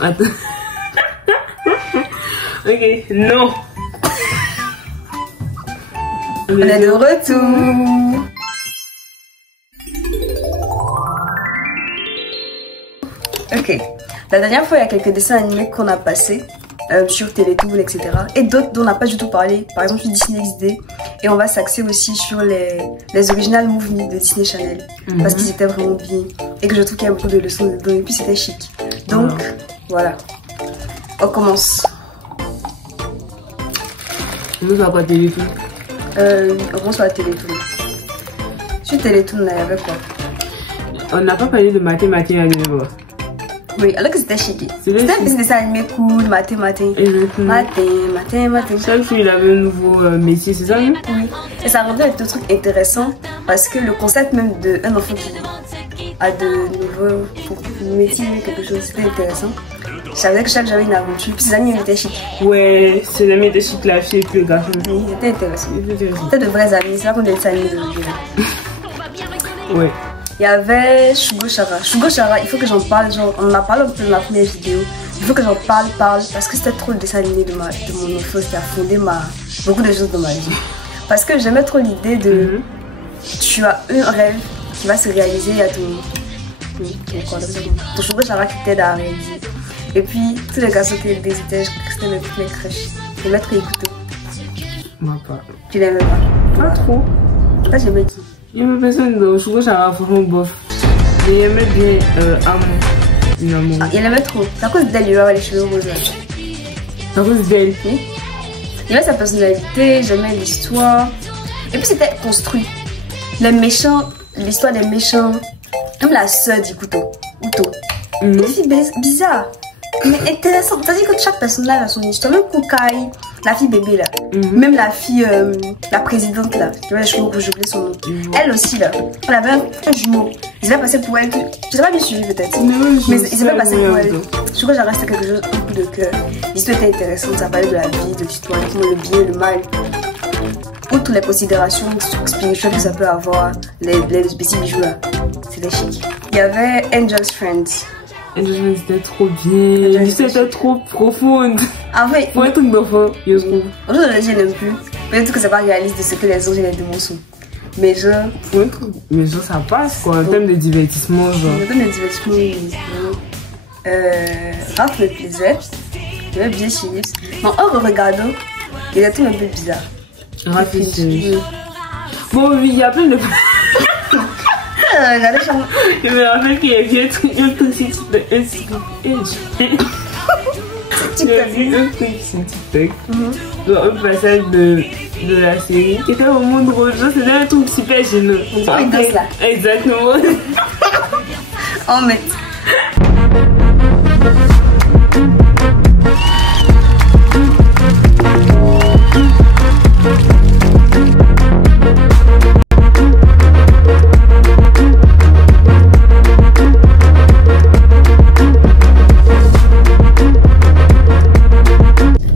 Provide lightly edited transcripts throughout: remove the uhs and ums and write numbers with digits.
Attends. Ok, non. On est de retour. Ok. La dernière fois, il y a quelques dessins animés qu'on a passés sur Télétoon, etc. Et d'autres dont on n'a pas du tout parlé. Par exemple, sur Disney XD. Et on va s'axer aussi sur les original movies de Disney Channel. Parce qu'ils étaient vraiment bien. Et que je trouve qu'il y a beaucoup de leçons dedans. Et puis, c'était chic. Donc, voilà. On commence. Nous, ça va pas Télétoon. On commence par la Télétoon. Sur Télétoon, il y avait quoi? On n'a pas parlé de mathématiques à nouveau. Oui, alors que c'était chic. C'était un petit dessin animé cool, mathématiques. Mathématiques. Chaque fois, il avait un nouveau métier, c'est ça, non? Oui. Et ça rendait un truc intéressant parce que le concept même d'un enfant qui a de nouveaux métiers, quelque chose, c'était intéressant. Je savais que chaque jour avait une aventure. Puis ses amis étaient chic. Ouais, ses amis étaient chic, la fille et puis le garçon. Oui, c'était intéressant. C'était de vrais amis, c'est là qu'on a des dessins animés d'aujourd'hui. Ouais. Il y avait Shugo Chara. Shugo Chara, il faut que j'en parle. Genre, on en a parlé un peu dans ma première vidéo. Il faut que j'en parle, parce que c'était trop le dessin animé de mon enfance qui a fondé beaucoup de choses dans ma vie. Parce que j'aimais trop l'idée de tu as un rêve qui va se réaliser, il y a ton Shugo Chara qui t'aide à réaliser. Et puis, tous les garçons qui hésitaient, c'était mes crushs. Je vais trop écouter. Moi pas. Tu l'aimais pas? Pas trop. Toi, j'aimais qui? Il y avait personne de Shugo Chara, vraiment bof. Mais il aimait bien Amon. Une amour. Il aimait trop. C'est à cause d'elle, il avait les cheveux roses. C'est à cause d'elle. Oui. Il aimait sa personnalité, j'aimais l'histoire. Et puis c'était construit. Les méchants, l'histoire des méchants. Comme la sœur d'Ikuto. Uto. Une fille bizarre. Mais intéressante. C'est-à-dire que chaque personnage a son histoire. Même Kukai, la fille bébé là. Même la fille, la présidente là. Tu vois, j'ai oublié son nom. Elle aussi là. Elle avait un jumeau. Ils avaient passé pour elle. Je sais pas bien suivi peut-être. Mais ils avaient passé pour elle. Je crois que j'ai resté quelque chose au coup de cœur. L'histoire était intéressante. Ça parlait de la vie, de l'histoire, le bien, le mal. Outre les considérations spirituelles que ça peut avoir, les petits bijoux là. C'était chic. Il y avait Angel's Friends. C'était trop bien. L'histoire était trop profonde. Ah oui. Pour un truc d'enfant, je trouve. Aujourd'hui, je n'aime plus. Peut-être que c'est pas réaliste de ce que les anges et les démons sont. Mais genre. Mais genre, ça passe quoi. En termes de divertissement, genre. En termes de divertissement, oui. Raph me plaisait. J'aimais bien Chips. Mais en regardant, il était un peu bizarre. Raph et Chips. Bon, oui, il y a plein de. Regardez, je me rappelle qu'il y avait un truc sur TikTok. Genre un passage de la série qui était vraiment drôle. C'était un truc super gênant. Exactement. Oh, mais.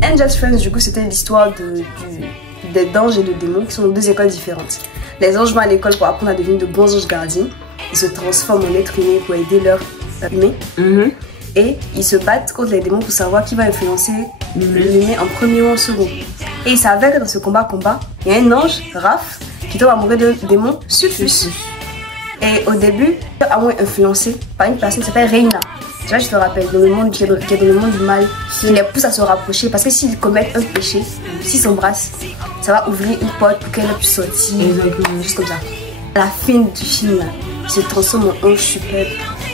Angel's Friends, du coup, c'était l'histoire des anges et des démons qui sont dans deux écoles différentes. Les anges vont à l'école pour apprendre à devenir de bons anges gardiens. Ils se transforment en êtres humains pour aider leurs humains. Et ils se battent contre les démons pour savoir qui va influencer l'humain en premier ou en second. Et il s'avère que dans ce combat, il y a un ange, Raph, qui tombe amoureux d'un démon, Sulfus. Et au début, il est amoureux influencé par une personne qui s'appelle Reina. Tu vois, je te rappelle, dans le monde, qui est dans le monde du mal, il les pousse à se rapprocher parce que s'ils commettent un péché, s'ils s'embrassent, ça va ouvrir une porte pour qu'elle puisse sortir, juste comme ça. À la fin du film, là, il se transforme en ange superbe,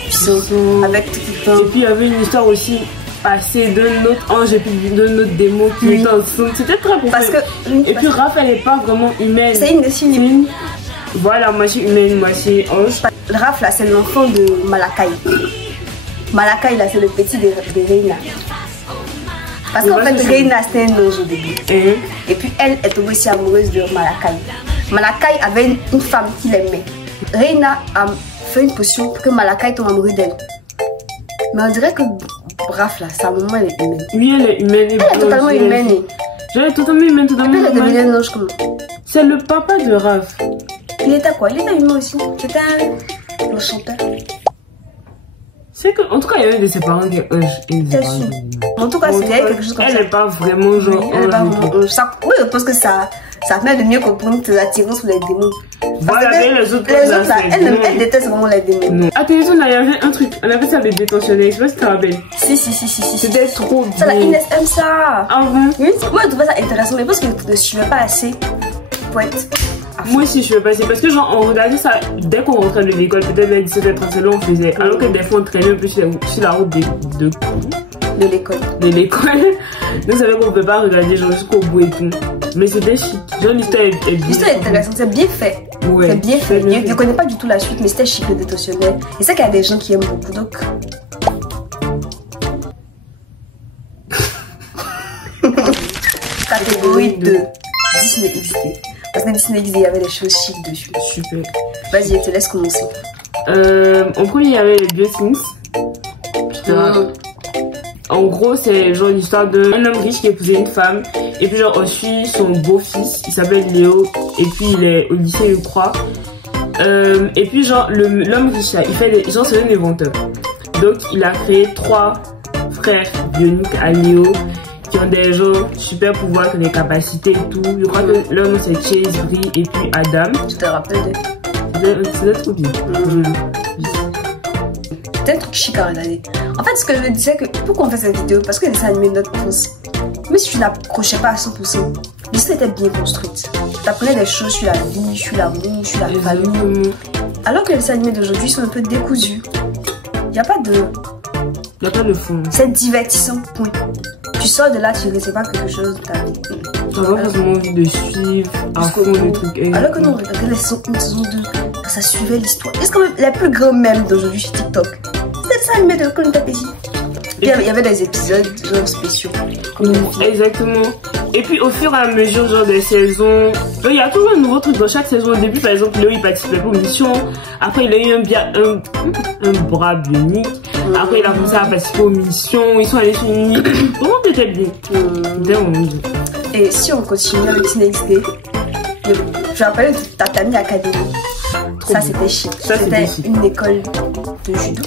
puissant, avec tout le temps. Et puis il y avait une histoire aussi passée d'un autre ange et puis d'un autre démon qui était ensemble. C'était très profond. Et puis Raph, elle n'est pas vraiment humaine. C'est une dessinée humaine. Voilà, moitié humaine, moitié ange. Raph, là, c'est l'enfant de Malakai. Malakai, là, c'est le petit de Reina. Parce qu'en fait, Reina, c'était un ange au début. Et puis, elle est tombée aussi amoureuse de Malakai. Malakai avait une femme qui l'aimait. Reina a fait une potion pour que Malakai tombe amoureux d'elle. Mais on dirait que Raph, là, sa maman, elle est humaine. Oui, elle est humaine. Elle est totalement humaine. Elle est totalement humaine, totalement humaine. Elle est devenue un ange comment? C'est le papa de Raph. Il était quoi? Il était humain aussi. C'était un chanteur. C'est que, en tout cas, il y a un de ses parents qui est en tout cas, c'est quelque chose comme ça. Elle n'est pas vraiment genre. Oui, elle n'est pas vraiment. Oui, je pense que ça permet de mieux comprendre tes attirances pour les démons. Voilà, mais les autres là, elle déteste vraiment les démons. Non. À télévision, là, il y avait un truc, on appelle ça des détentionnaires. Je sais pas si tu te rappelles. Si. C'était trop bien. Ça, la Inès aime ça. Ah bon? Oui, moi, je trouvais ça intéressant, mais parce que je ne suivais pas assez pour être. Moi aussi je veux passer parce que genre on regardait ça dès qu'on rentrait de l'école, peut-être vers 17h30 là on faisait, alors que des fois on traînait un peu sur la route de l'école. Donc ça veut qu'on peut pas regarder genre jusqu'au bout et tout. Mais c'était chic. Genre l'histoire est bien. L'histoire est intéressante, c'est bien fait. Ouais, c'est bien fait. Je connais pas du tout la suite, mais c'était chic le détentionnaire. Et c'est qu'il y a des gens qui aiment beaucoup donc. Catégorie 2. Disney XD. Parce que Disney XD, il y avait des choses chics dessus. Super. Vas-y, je te laisse commencer. En premier, il y avait les Beautings. En gros, c'est genre l'histoire d'un homme riche qui épousait une femme. Et puis genre, on suit son beau-fils, il s'appelle Léo. Et puis il est au lycée, je crois. Et puis genre, l'homme riche là, il fait des... Genre, c'est un inventeur. Donc, il a créé 3 frères bioniques à Léo, qui ont des gens super pouvoirs, qui ont des capacités et tout. Je crois que leur nom c'est Chase, Brie et puis Adam. Tu te rappelles c'est trop bien. C'était un truc chic à regarder. En fait, ce que je me disais, que pourquoi on fait cette vidéo? Parce que les dessins animés de notre enfance, même si tu n'accrochais pas à 100%, l'histoire était bien construite. Tu apprenais des choses sur la vie, sur l'amour, sur la famille. Alors que les dessins animés d'aujourd'hui sont un peu décousus. Il n'y a pas de fond. C'est divertissant, point. Tu sors de là, tu ne sais pas quelque chose de ta vie. Tu n'as pas forcément envie de suivre à fond le truc. Alors que nous, on regardait la saison 1, saison 2, ça suivait l'histoire. C'est quand même les plus grands mèmes d'aujourd'hui sur TikTok. C'était ça, animé de quand on était petit. Il y avait des épisodes genre spéciaux. Exactement. Et puis au fur et à mesure genre des saisons, il y a toujours un nouveau truc dans chaque saison. Au début par exemple Léo il participait aux missions. Après il a eu un bras bionique. Après il a commencé à participer aux missions. Ils sont allés sur une île. Vraiment c'était bien. Et si on continue avec Disney XD, je rappelle Tatami Academy. Ça c'était chic. C'était une école de judo.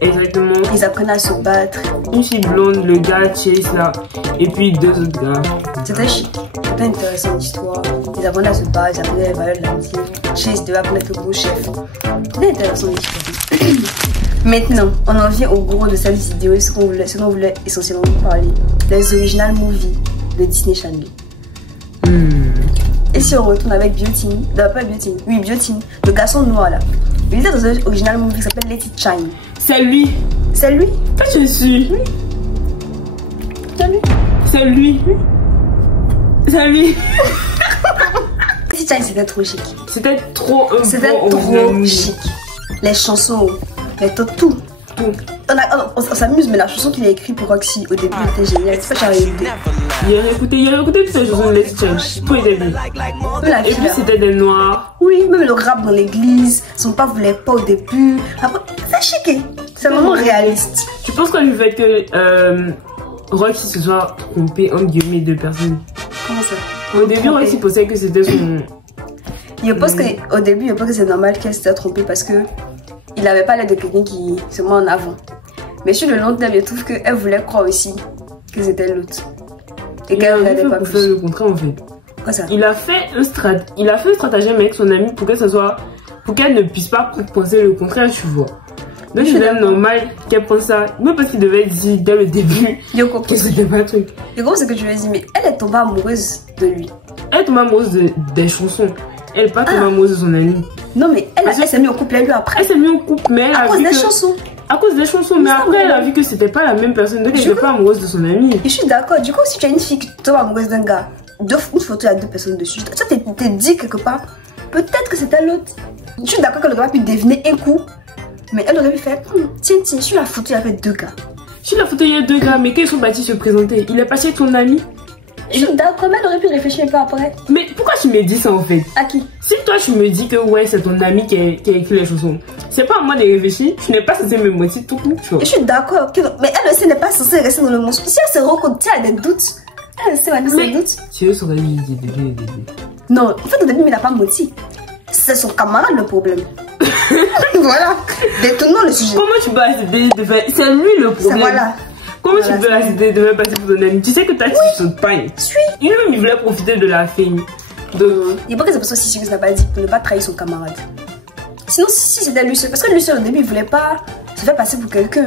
Exactement. Ils apprennent à se battre. Une fille blonde, le gars Chase là, et puis 2 autres gars. C'était chic. C'était intéressant l'histoire. Ils apprenaient à se battre, ils apprenaient les valeurs de l'amitié. Chase devait apprendre à être beau chef. C'était intéressant l'histoire. Maintenant, on en vient au gros de cette vidéo et ce dont on voulait essentiellement vous parler. Les original movies de Disney Channel. Et si on retourne avec Beautini, pas Beautini, oui Beautini, le garçon noir là. Il était dans un original movie qui s'appelle Let It Shine. C'est lui. C'est lui? Je suis. Oui. C'est lui. C'est lui. C'est lui. Let It Shine c'était trop chic. C'était trop chic. Les chansons, tout. On s'amuse, mais la chanson qu'il a écrite pour Roxy au début était géniale. C'est ça que j'avais écouté. Il a écouté toutes ces chansons de Let It Shine. Tout était bien. Et puis c'était des noirs. Oui, même le rap dans l'église, son père voulait pas au début. Après, c'est chic. C'est vraiment réaliste. Tu penses quoi du fait que Roxy se soit trompé entre guillemets 2 personnes? Comment ça? Au début, Roxy pensait que c'était son. Je pense qu'au début, je pense que c'est normal qu'elle s'était trompée parce que il n'avait pas l'air de quelqu'un qui se met en avant. Mais sur le long terme, je trouve qu'elle voulait croire aussi que c'était l'autre. Et qu'elle ne regardait pas plus. Le contraire en fait. Quoi ça? Il a fait un stratagème avec son ami pour qu'elle ne puisse pas penser le contraire, tu vois. Donc c'est même normal qu'elle pense ça. Même parce qu'il devait dire dès le début que c'était pas un truc. Et gros, c'est que tu lui as dit, mais elle est tombée amoureuse de lui. Elle est tombée amoureuse des chansons. Elle n'est pas tombée amoureuse de son ami. Non mais elle s'est mise en couple avec lui après. Elle s'est mise en couple mais à cause des chansons. À cause des chansons, mais après elle a vu que c'était pas la même personne, donc elle n'était pas amoureuse de son ami. Et je suis d'accord, du coup si tu as une fille qui tombe amoureuse d'un gars, une photo, il y a 2 personnes dessus, ça t'es dit quelque part, peut-être que c'était l'autre. Je suis d'accord qu'elle aurait pu deviner un coup, mais elle aurait pu faire, tiens, sur la photo il y avait 2 gars. Sur la photo il y a 2 gars, mais quand ils sont partis se présenter, il est passé avec ton ami. Je suis d'accord, mais elle aurait pu réfléchir un peu après. Mais pourquoi tu me dis ça en fait? À qui? Si toi tu me dis que ouais c'est ton ami qui a écrit les chansons, c'est pas à moi de réfléchir, tu n'es pas censé me mentir tout le temps. Je suis d'accord, mais elle aussi n'est pas censée rester dans le mensonge. Si elle se rend compte, si elle a des doutes, elle sait des doutes. Tu saurais lui dire début. Non, en fait au début il n'a pas menti. C'est son camarade le problème. Voilà, détournons le sujet. Comment tu peux accepter de faire... C'est lui le problème. Voilà. Comment tu peux accepter de faire passer pour ton ami? Tu sais que toi, tu sautes pas. Il voulait profiter de la fame. Il faut que c'est pour ça aussi que ça n'a pas dit pour ne pas trahir son camarade. Sinon, si c'était lui seul, parce que lui seul au début, il voulait pas se faire passer pour quelqu'un.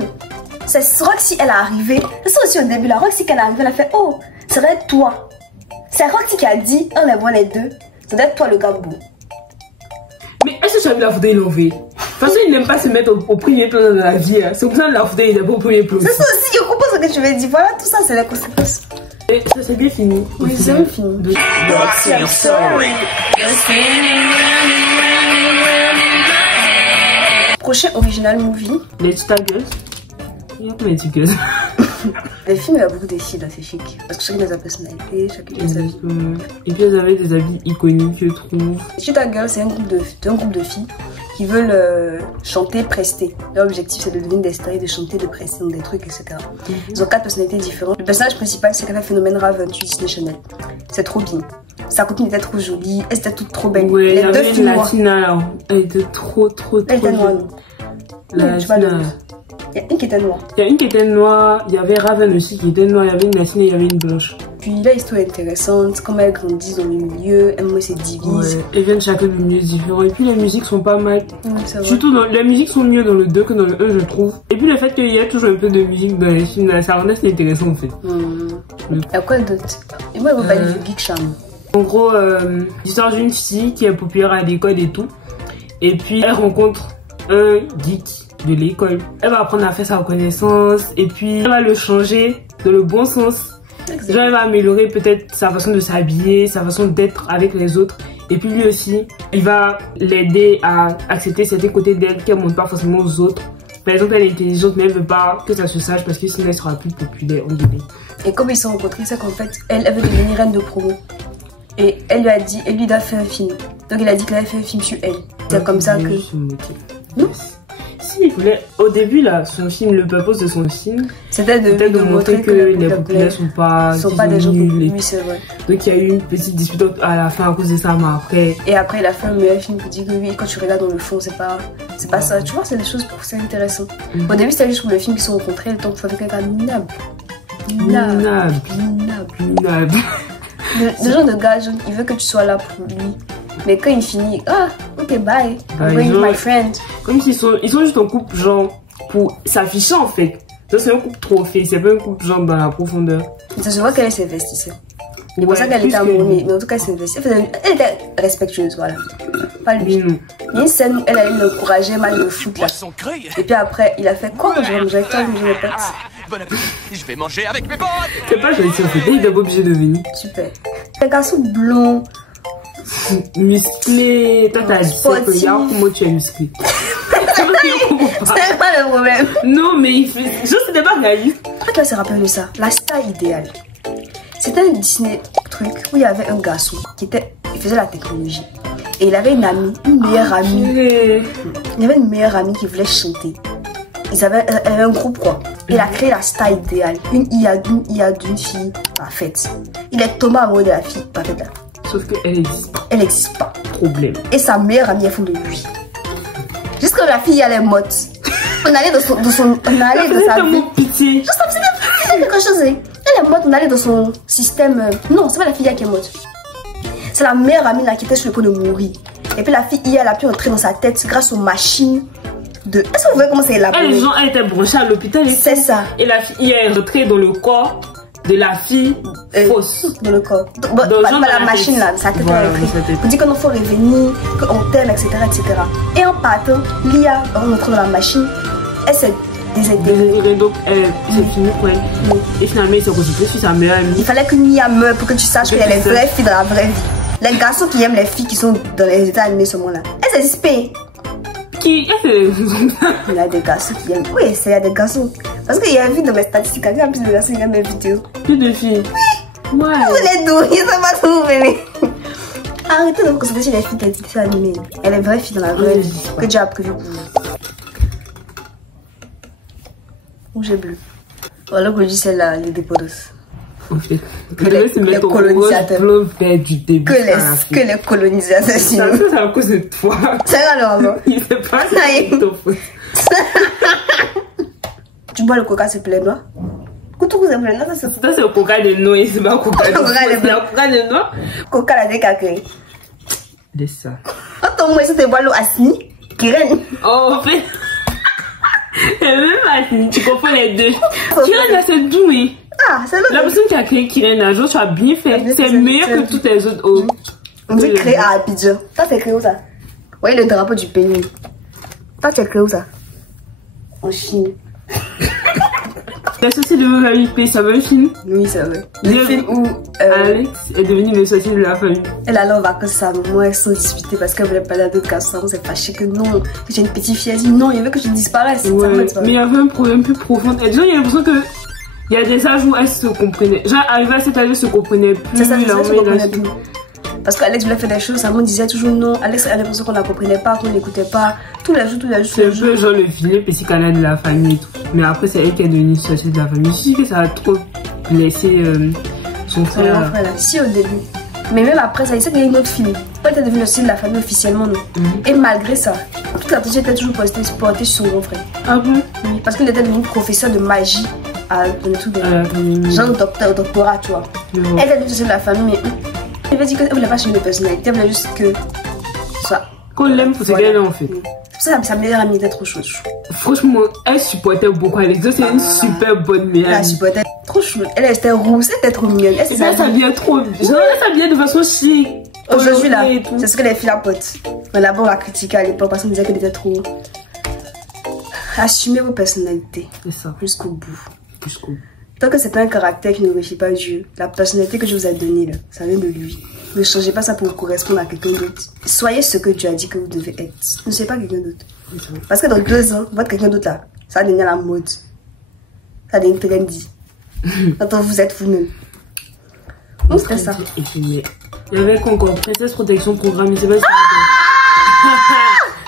C'est Roxy, elle est arrivée. C'est ça aussi au début, la Roxy, quand elle est arrivée, elle a fait oh, ça doit être toi. C'est Roxy qui a dit on les voit les deux, ça doit être toi le gars beau. Mais est-ce que tu as vu la photo, il l'a enlevé? De toute façon, il n'aime pas se mettre au premier plan de la vie. Hein. C'est pour ça que la photo, il n'est pas au premier plan. C'est ça aussi, je comprends ce que tu veux dire. Voilà, tout ça, c'est la conséquence. Et ça, c'est bien fini. Oui, c'est bien fini. Roxy, I'm sorry. Prochain original movie. Les Cheetah Girls. Il y a combien de Cheetah Girls? Les films, il y a beaucoup de filles là, c'est chic. Parce que chacune a sa personnalité, chacune a sa vie. Et puis, elles avaient des habits iconiques, je trouve. Cheetah Girls, c'est un groupe de filles qui veulent chanter, prester. Leur objectif, c'est de devenir des stars, de chanter, de prester, donc des trucs, etc. Ils ont 4 personnalités différentes. Le personnage principal, c'est un phénomène Raven, tu Disney Channel. C'est trop bien. Sa copine était trop jolie, elle était toute trop belle. Ouais, les deux filles Latina là, elle était trop elle était noire. La Latina. Il y a une qui était noire. Il y a une qui était noire, il y avait Raven aussi qui était noire, il y avait une Latina et il y avait une blanche. Puis là, l'histoire est intéressante, comment elles grandissent dans le milieu, elles se divisent. Ouais, elles viennent chacun de milieux différents. Et puis les musiques sont pas mal. Surtout, les musiques sont mieux dans le 2 que dans le 1, je trouve. Et puis le fait qu'il y a toujours un peu de musique dans les films, ça rendait ça intéressant en fait. Il y a quoi d'autre? Et moi, je vais parler du Geek Charm. En gros, l'histoire d'une fille qui est populaire à l'école et tout. Et puis elle rencontre un geek de l'école. Elle va apprendre à faire sa reconnaissance et puis elle va le changer dans le bon sens. Genre, elle va améliorer peut-être sa façon de s'habiller, sa façon d'être avec les autres. Et puis lui aussi, il va l'aider à accepter certains côtés d'elle qu'elle ne montre pas forcément aux autres. Par exemple, elle est intelligente, mais elle ne veut pas que ça se sache parce que sinon elle sera plus populaire en guillemets. Et comme ils se sont rencontrés, c'est qu'en fait, elle veut devenir reine de promo. Et elle lui a dit, et lui il a fait un film. Donc il a dit qu'il avait fait un film sur elle. C'est comme ça que... Non. Si, il voulait, au début là, son film, le purpose de son film, c'était de montrer que les populaires sont pas des gens nuls. Oui, c'est vrai. Donc il y a eu une petite dispute à la fin à cause de ça, mais après. Et après, il a fait un meilleur film pour dire que oui, quand tu regardes dans le fond, c'est pas ça. Tu vois, c'est des choses pour c'est intéressant. Au début, c'était juste pour le film qu'ils se sont rencontrés, le temps que tu vois avec un gars minable. Le genre de gars, il veut que tu sois là pour lui. Mais quand il finit, ah, ok, bye. I'm going with my friend. Comme s'ils sont juste en couple, genre, pour s'afficher en fait. C'est un couple trophée, c'est pas un couple genre dans la profondeur. Ça se voit qu'elle s'investissait. C'est pour ça qu'elle était amoureuse, mais en tout cas, elle s'investissait. Elle était respectueuse, voilà. Pas lui. Il y a une scène où elle a eu le courage, mal de foot là. Et puis après, il a fait quoi? Je vais manger avec toi, je me répète. Bon appétit, je vais manger avec mes potes. C'est pas gentil en fait, il est pas obligé de venir. Super. Les garçons blonds. Musclé. Toi t'as dit ça, regarde comment tu es musclé. C'est pas le problème. Non mais il fait... Juste c'était pas réaliste. En fait, se rappelle de ça, la star idéale. C'était un Disney truc où il y avait un garçon il faisait la technologie. Et il avait une amie, une meilleure amie. Il avait une meilleure amie qui voulait chanter. Elle avait un groupe quoi. Il a créé la star idéale. Une IA d'une fille parfaite. Il est tombé amoureux de la fille parfaite là. Sauf qu'elle existe pas. Elle n'existe pas. Problème. Et sa meilleure amie est fond de lui. Jusqu'à la fille elle est morte. On allait dans sa vie. Pitié. Juste comme c'était quelque chose. Elle est morte, on allait dans son système. Non, c'est pas la fille qui est morte. C'est la meilleure amie là qui était sur le point de mourir. Et puis la fille elle a pu entrer dans sa tête grâce aux machines de... Est-ce que vous voyez comment c'est là? Elle était branchée à l'hôpital. C'est ça. Et la fille est rentrée dans le corps de la fille fausse. Dans le corps. La machine là, sa tête électrique. On dit qu'on faut revenir, qu'on t'aime, etc., etc. Et en partant, l'IA rentre dans la machine, elle s'est désintégrée. Donc c'est fini pour elle. Et finalement il s'est concentré sur sa meilleure amie. Il fallait qu'une IA meure pour que tu saches qu'il y a les vraies filles dans la vraie vie. Les garçons qui aiment les filles qui sont dans les états animés ce moment-là. Elles existent. Qui? Il y a des garçons qui aiment. Oui, il y a des garçons. Parce qu'il y a vu dans mes statistiques, il y a plus de garçons qui aiment mes vidéos. Plus de filles. Oui. Ouais. Vous venez d'où? Ils ne savent pas où vous venez. Arrêtez de vous concentrer sur les filles qui ont été animées. Il y a les vraies filles dans la vraie vie que Dieu a prévu pour vous. Rouge et bleu. Voilà que je dis celle-là, les dépodos. En fait, Que les colonisateurs. Du début Que les colonisateurs, sinon. Ça, c'est à cause de toi. C'est alors, non? Il sait pas, c'est ton faute. Tu bois le coca, c'est plein noir? Coutou, c'est plein noir, ça Ça, c'est le coca de noix, c'est pas le coca de noix. C'est le coca de noix. Coca, la décacré. De ça. Attends, moi, c'était boire l'eau assis. Kirène. Oh, en fait. Et même tu comprends les deux. Kirène, c'est doux, oui. Ah, c'est l'autre. La personne qui a créé Kirène un jour, tu as bien fait. C'est meilleur que toutes les autres eaux. On dit créé à Abidjan. Ça, c'est créé où ça? Oui, le drapeau du pays. Ça, tu as créé où ça? En Chine. La sorcier de la famille, ça veut un film. Oui, c'est vrai. Le film où Alex est devenu le sorcier de la famille. Elle allait en vacances sa maman, elles sont disputées parce qu'elle voulait parler à d'autres garçons. Elle s'est fâchée que non, que j'ai une petite fille. Elle dit non, il veut que je disparaisse. Ouais, mais il y avait un problème plus profond. Et disons, il y a l'impression que il y a des âges où elles se comprenaient. Genre, arrivé à cet âge, elles se comprenaient plus. C'est ça, se comprenaient plus. Parce qu'Alex voulait faire des choses, sa maman disait toujours non. Alex a l'impression qu'on la comprenait pas, qu'on l'écoutait pas. Tous les jours. C'est un peu genre le filet psychanalyse de la famille et tout. Mais après, c'est elle qui est devenue sorcière de la famille. Je sais que ça a trop blessé son frère. Si, au début. Mais même après ça, il sait qu'il y a une autre fille. Elle était devenue le sorcier de la famille officiellement, non. Et malgré ça, toute l'attention était toujours portée sur son grand frère. Ah bon? Oui, parce qu'il était devenu professeur de magie dans le truc de genre doctorat, tu vois. Elle était devenue sorcière de la famille, mais elle avait dit qu'elle voulait pas changer de personnalité, elle voulait juste que soit. Qu'on l'aime pour ce qu'elle est en fait. C'est pour ça sa meilleure amie était trop chaude. Franchement, elle supportait beaucoup Alex. C'est une super bonne meilleure amie. Elle supportait trop chaude. Elle était rousse, elle était trop mignonne. Elle s'habillait trop bien. Elle s'habillait de façon chic. Aujourd'hui là, c'est ce que les filles la potent. Mais là-bas on la critiquait à l'époque parce qu'on disait qu'elle était trop. Assumez vos personnalités. C'est ça. Jusqu'au bout. Jusqu'au bout. Tant que c'est pas un caractère qui ne réussit pas Dieu, la personnalité que je vous ai donnée là, ça vient de lui. Ne changez pas ça pour correspondre à quelqu'un d'autre. Soyez ce que Dieu a dit que vous devez être. Ne soyez pas quelqu'un d'autre. Parce que dans 2 ans, votre quelqu'un d'autre là, ça va devenir la mode. Ça va devenir trendy. Quand vous êtes vous-même. Donc c'était ça. Il y avait encore Princesse Protection Programme, je sais pas si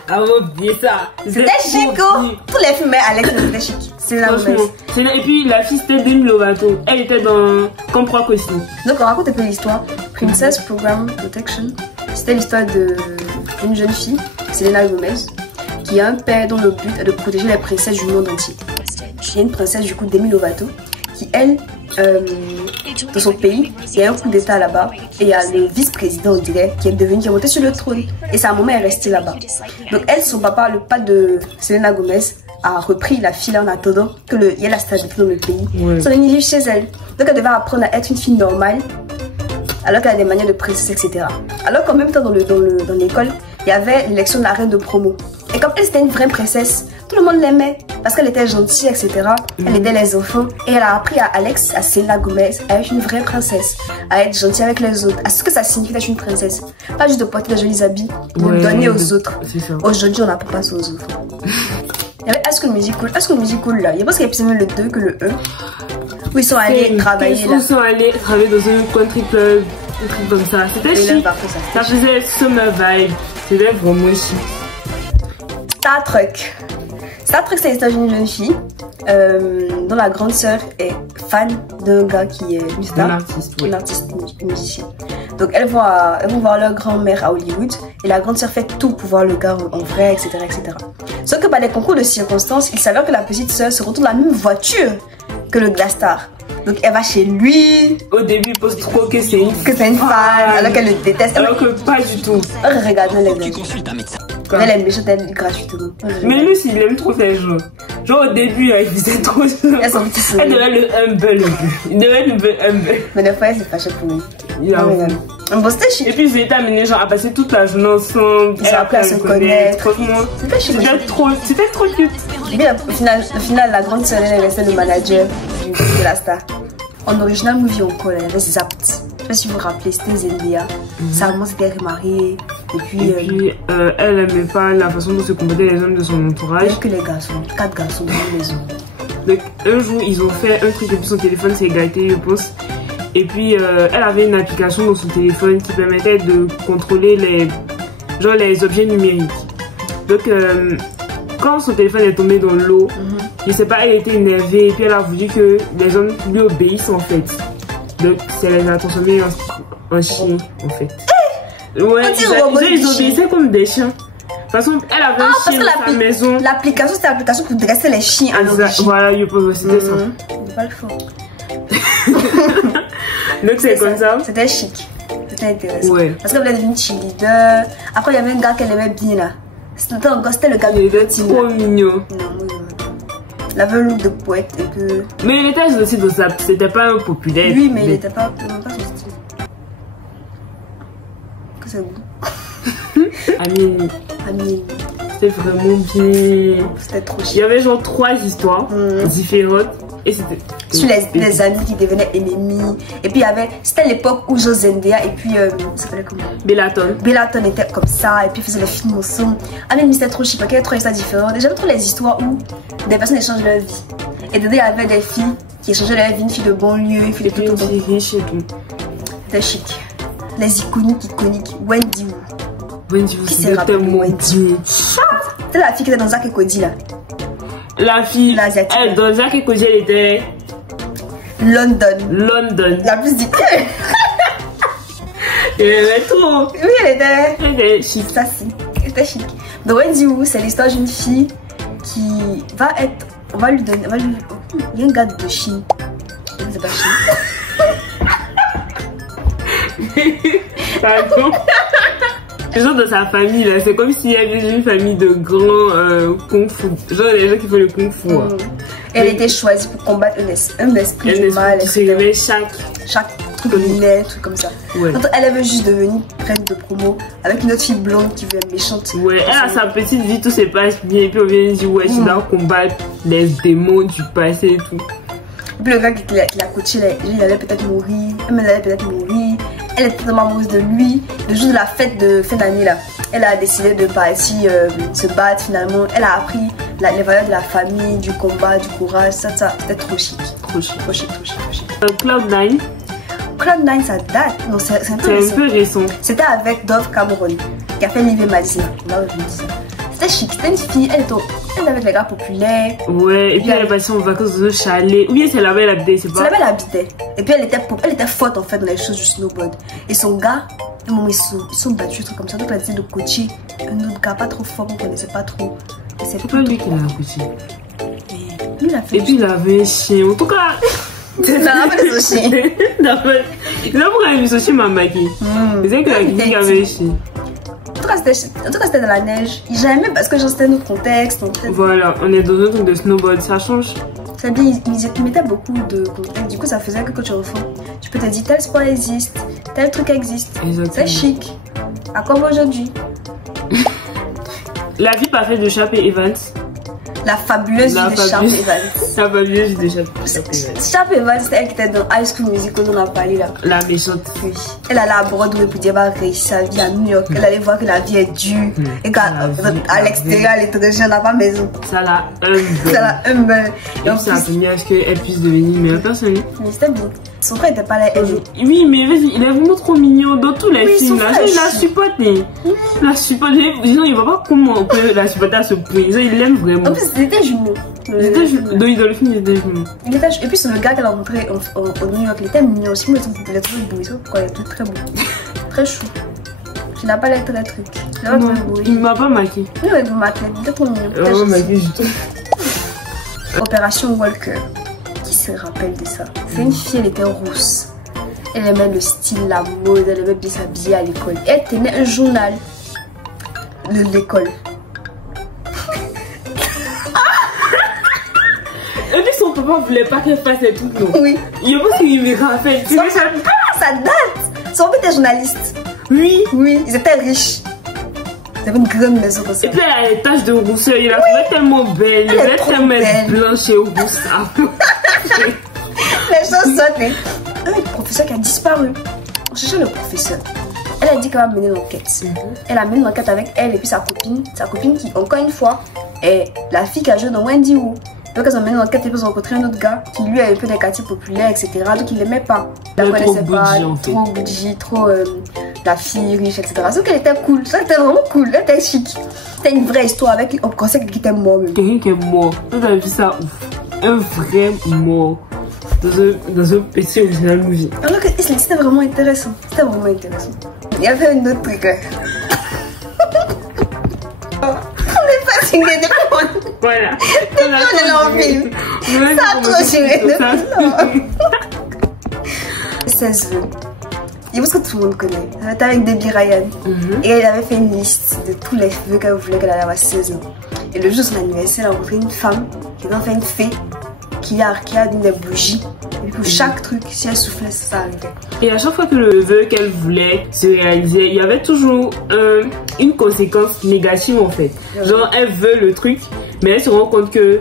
ah, on oublié ça. C'était chic, oh. Tous les films Alex, c'était chic. C'est la mauvaise. Et puis la fille c'était Demi Lovato. Elle était dans Comprends aussi. Donc on raconte un peu l'histoire. Princess Program Protection. C'était l'histoire d'une jeune fille, Selena Gomez, qui a un père dont le but est de protéger les princesses du monde entier. Il y a une princesse du coup, Demi Lovato, qui elle, dans son pays, il y a un coup d'état là-bas et il y a le vice-président, on dirait, qui est monté sur le trône et sa maman est restée là-bas. Donc elle, son papa, le père de Selena Gomez, a repris la fille en attendant qu'il y ait la stabilité dans le pays. Ouais. Son vivre chez elle. Donc elle devait apprendre à être une fille normale alors qu'elle a des manières de princesse, etc. Alors qu'en même temps dans l'école, il y avait l'élection de la reine de promo. Et comme elle c'était une vraie princesse, tout le monde l'aimait parce qu'elle était gentille, etc. Elle aidait les enfants et elle a appris à Alex, à Selena Gomez, à être une vraie princesse, à être gentille avec les autres, à ce que ça signifie d'être une princesse. Pas juste de porter de jolis habits, de donner aux autres. Aujourd'hui, on n'apprend pas ça aux autres. Il y avait High School Musical. High School Musical là, je pense qu'il y a plus le 2 que le 1. Où ils sont allés travailler là. Ils sont allés travailler dans un country club, un truc comme ça. C'était chic. Ça faisait summer vibe. C'était vraiment chic. Star Trek. Star Trek, c'est l'histoire d'une jeune fille dont la grande sœur est fan d'un gars qui est une star, un artiste, musicien. Donc elles vont voir leur grand-mère à Hollywood et la grande sœur fait tout pour voir le gars en vrai, etc., etc. Sauf que par des concours de circonstances, il s'avère que la petite sœur se retrouve dans la même voiture que le gars star. Donc elle va chez lui. Au début, il pense trop que c'est une fan, alors qu'elle le déteste. Alors que pas du tout. Regarde les gars. Elle est méchante, elle est gratuitement. Mais lui, il aime trop ces gens. Genre au début, il faisait trop ça. Elle devait le humble. Il devait le humble. Mais des fois, elle s'est fâchée pour lui. Bon, c'était chic. Et puis ils étaient amenés genre à passer toute la journée ensemble. Ils ont appris à se connaître. C'était chic. C'était trop cute. Et puis au final, la grande sœur elle est restée le manager de la star. En original movie encore, elle avait Zapped. Je sais pas si vous vous rappelez, c'était Zendaya. Sa maman s'était remariée. Et puis elle aimait pas la façon dont se comportaient les hommes de son entourage. Même que les garçons, 4 garçons dans la maison. Donc un jour ils ont fait un truc depuis son téléphone, c'est égalité je pense. Et puis elle avait une application dans son téléphone qui permettait de contrôler les objets numériques. Donc quand son téléphone est tombé dans l'eau, je sais pas, elle était énervée et puis elle a voulu que les hommes lui obéissent en fait. Donc, ça les a transformés en chiens, en fait. Ouais, ils obéissaient comme des chiens. De toute façon, elle avait un chien dans sa maison. L'application, c'était l'application pour dresser les chiens à l'origine. Voilà, il peut aussi ça. C'est pas le fond. Donc, c'est comme ça. C'était chic. C'était intéressant. Ouais. Parce qu'elle est devenue cheerleader. Après, il y avait un gars qu'elle aimait bien là. C'était le gars de il était trop mignon. Non, il avait un look de poète un peu. Mais il était aussi dans ça. C'était pas un populaire. Oui, mais il n'était pas son style. Que c'est beau. Amine. C'était vraiment bien. C'était trop chiant. Il y avait genre 3 histoires différentes. Et c'était. Sur les amis qui devenaient ennemis. Et puis il y avait. C'était l'époque où Zendaya et puis. Ça s'appelait comment? Bellaton était comme ça. Et puis faisait les films ensemble. Amine, c'était trop chiant. Parce qu'il y avait 3 histoires différentes. J'aime trop les histoires où des personnes échangent leur vie. Et dedans il y avait des filles qui échangeaient leur vie. Une fille de banlieue, une fille de plutôt riche et tout. C'était chic. Les iconiques. Wendy Wu, c'était tellement Wendy. C'était la fille qui était dans Zack et Cody là. La fille, elle, dans Zack et Cody, elle était London. La plus dite. Elle aimait trop. Oui, elle était chic. Ça, si. Elle était chic. Donc Wendy Wu, c'est l'histoire d'une fille qui va être. On va lui donner. Il y a un gars de Chine. C'est pas Chine. Pardon. Genre dans sa famille là, c'est comme s'il y avait une famille de grands kung fu. Genre les gens qui font le kung fu. Elle était choisie pour combattre un esprit du mal. Elle s'élevait chaque truc lunettes, truc comme ça. Ouais. Donc, elle avait juste devenu reine de promo avec une autre fille blonde qui veut être méchante. Ouais, elle a sa petite vie, tout se passe bien. Et puis on vient dire ouais, tu dois combattre les démons du passé et tout. Et puis le gars qui l'a coaché, il allait peut-être mourir. Elle était tellement amoureuse de lui. Le jour de la fête de fin d'année là, elle a décidé de partir se battre finalement. Elle a appris les valeurs de la famille, du combat, du courage. Ça c'était trop chic. Trop chic. Cloud9, ça date. Non, c'est un peu récent. C'était avec Dove Cameron qui a fait Liv et Madison. C'était chic. C'était une fille. Elle était avec les gars populaires. Ouais, et puis elle est partie en vacances dans un chalet. Oui, c'est là-bas elle habitait, c'est pas. C'est là-bas elle habitait. Et puis elle était forte en fait dans les choses du snowboard. Et son gars, à un moment ils sont battus, un truc comme ça. Donc elle a décidé de coacher un autre gars pas trop fort, qu'on connaissait pas trop. C'est pas lui qui l'a coaché. Et puis il avait un chien. En tout cas. C'est ça, pas son chien. Il a pourquoi il a mis son chien m'a maquillé. C'est que la avait un chien. En tout cas, c'était dans la neige. J'aimais parce que c'était notre contexte. Voilà, on est dans un truc de snowboard, ça change. Ça veut dire, ils mettaient beaucoup de contexte. Du coup, ça faisait que quand tu refais, tu peux te dire tel sport existe, tel truc existe. C'est chic. À comme aujourd'hui. La vie parfaite de Sharp et Evans. La fabuleuse vie de Sharp Evans. La fabuleuse vie de Sharp Evans. Sharp Evans, c'était elle qui était dans High School Musical, on en a parlé là. La méchante. Oui. Elle allait à Broadway pour dire qu'elle va réussir sa vie à New York. Elle allait voir que la vie est dure. Et qu'à l'extérieur, elle est très jeune, elle n'a pas maison. Ça la humble. Ça la humble. Et puis ça a permis à ce qu'elle puisse devenir une meilleure personne. Mais c'était bien. Son frère n'était pas là. Oui, mais vas-y, il est vraiment trop mignon dans tous les films là. Il la supporte. Disons, il va pas comment on peut la supporter à ce point. Il l'aime vraiment. En plus, c'était jumeaux. Dans le film, il était jumeaux. Et puis, c'est le gars qu'elle a rencontré au New York. Il était mignon aussi. Mais il est trop beau. Il est très beau. Très chou. Il n'a pas l'air très truc. Il m'a pas maquillé. Non, il m'a maquillé. Il était trop mignon. Oh, maquillé, Opération Walker. Qui se rappelle de ça? C'est une fille, elle était rousse. Elle aimait le style, la mode, elle aimait bien s'habiller à l'école. Elle tenait un journal de l'école. Et puis son papa voulait pas qu'elle fasse les trucs, non? Oui. Il pense qu'il me rappelle. Ça date. Son père était journaliste. Oui. Oui, ils étaient riches. Ils avaient une grande maison comme ça. Et puis elle a les taches de rousseur. Il la trouvait tellement belle. Il avait tellement blanche et rousse. Les choses sautent. Un professeur qui a disparu. On cherchait le professeur. Elle a dit qu'elle va mener l'enquête. Elle a mené l'enquête avec elle et puis sa copine. Sa copine qui, encore une fois, est la fille qui a joué dans Wendy Wu. Donc elles ont mené l'enquête et puis ils ont rencontré un autre gars qui lui avait un peu des quartiers populaires, etc. Donc il l'aimait pas. Il la connaissait pas. Trop bougie, trop la fille riche, etc. Sauf qu'elle était cool. Ça c'était vraiment cool. Elle était chic. C'était une vraie histoire avec on pensait qu'il était mort même. Quelqu'un qui est mort. Vous avez vu ça? Un vrai mort. dans un petit original movie. Alors que c'était vraiment intéressant. C'était vraiment intéressant. Il y avait un autre truc là. On est fatigué de prendre. Voilà. Depuis on est là en film. Ça a trop géré. 16 vœux. Je pense que tout le monde connaît. Elle était avec Debbie Ryan. Et elle avait fait une liste de tous les vœux qu'elle voulait qu'elle allait avoir 16 ans. Et le jour de son anniversaire, elle a rencontré une femme qui avait fait une fée qui a mis des bougies. Et pour chaque truc, si elle soufflait, ça arrivait. Et à chaque fois que le vœu qu'elle voulait se réaliser, il y avait toujours une conséquence négative en fait. Genre, elle veut le truc, mais elle se rend compte que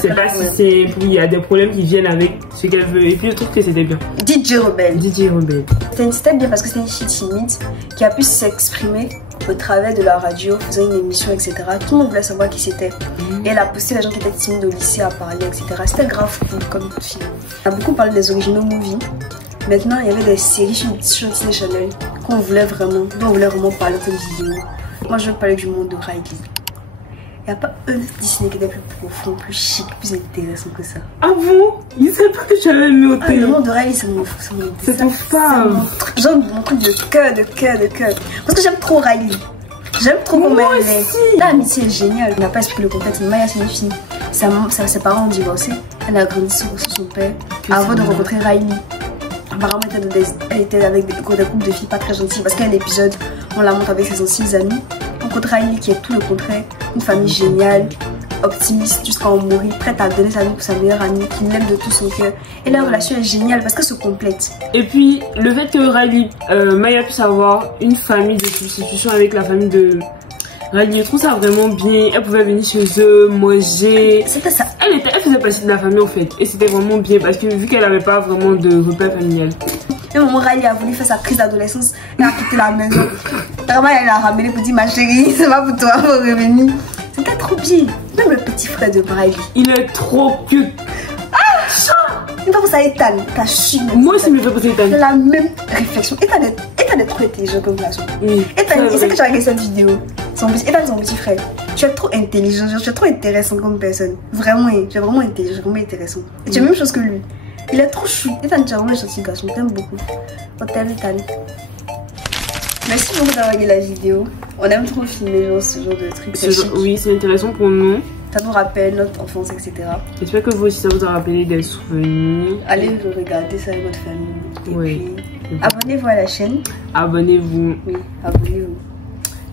c'est pas si c'est. Il y a des problèmes qui viennent avec ce qu'elle veut. Et puis je trouve que c'était bien. DJ Rebelle. DJ Rebelle. C'était bien parce que c'était une fille timide qui a pu s'exprimer au travers de la radio, faisant une émission, etc. Tout le monde voulait savoir qui c'était. Et elle a poussé les gens qui étaient timides au lycée à parler, etc. C'était grave cool comme film. On a beaucoup parlé des originaux movies. Maintenant, il y avait des séries sur Disney Channel dont on voulait vraiment parler comme vidéo. Moi, je veux parler du monde de Riley. Il n'y a pas un Disney qui était plus profond, plus chic, plus intéressant que ça. Ah bon? Il ne savait pas que j'avais aimé autant. Le monde de Riley, c'est mon c'est ton femme. Genre mon truc de cœur. Parce que j'aime trop Riley. J'aime trop comment elle est. L'amitié est géniale. On n'a pas expliqué le contexte. Maya, c'est une fille. Ses parents ont divorcé. Elle a grandi sous son père avant de rencontrer Riley. Apparemment, elle était avec des groupes de filles pas très gentilles. Parce qu'il y a un épisode, on la montre avec ses anciens amis. On rencontre Riley qui est tout le contraire. Une famille géniale, optimiste jusqu'à en mourir, prête à donner sa vie pour sa meilleure amie, qui l'aime de tout son cœur. Et leur relation est géniale parce qu'elle se complète. Et puis, le fait que Riley, Maya puisse avoir une famille de substitution avec la famille de Riley, je trouve ça vraiment bien. Elle pouvait venir chez eux, manger. C'était ça. Elle faisait partie de la famille en fait. Et c'était vraiment bien parce que vu qu'elle n'avait pas vraiment de repère familial. Et au moment où Riley a voulu faire sa crise d'adolescence, elle a quitté la maison. Vraiment, elle l'a ramené pour dire ma chérie, c'est pas pour toi, faut revenir. C'était trop bien. Même le petit frère de Riley. Il est trop cute. Une fois pour ça, Ethan, t'as su. Moi aussi, me fait penser Ethan. La même réflexion. Ethan est trop intelligent comme garçon. Oui. Ethan, il sait que tu as regardé cette vidéo. Ethan, son petit frère. Tu es trop intelligent, tu es trop intéressant comme personne. Vraiment, tu es vraiment intelligent, vraiment intéressant. Et tu es la même chose que lui. Il est trop chou. Ethan, tu es vraiment un gentil garçon. Je t'aime beaucoup. On t'aime, Ethan. Merci beaucoup d'avoir regardé la vidéo. On aime trop filmer ce genre de trucs. Oui, c'est intéressant pour nous. Ça nous rappelle notre enfance, etc. J'espère que vous aussi, ça vous a rappelé des souvenirs. Allez regarder ça avec votre famille. Oui. Puis, abonnez-vous à la chaîne. Abonnez-vous. Oui, abonnez-vous.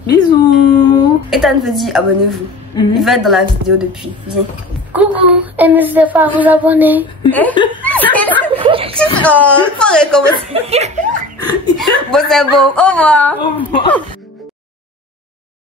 Bisous. Ethan veut dire abonnez-vous. Il va être dans la vidéo depuis. Viens. Coucou, et n'hésitez pas à vous abonner. Oh, faut recommencer. Bon, c'est bon. Au revoir. Au revoir.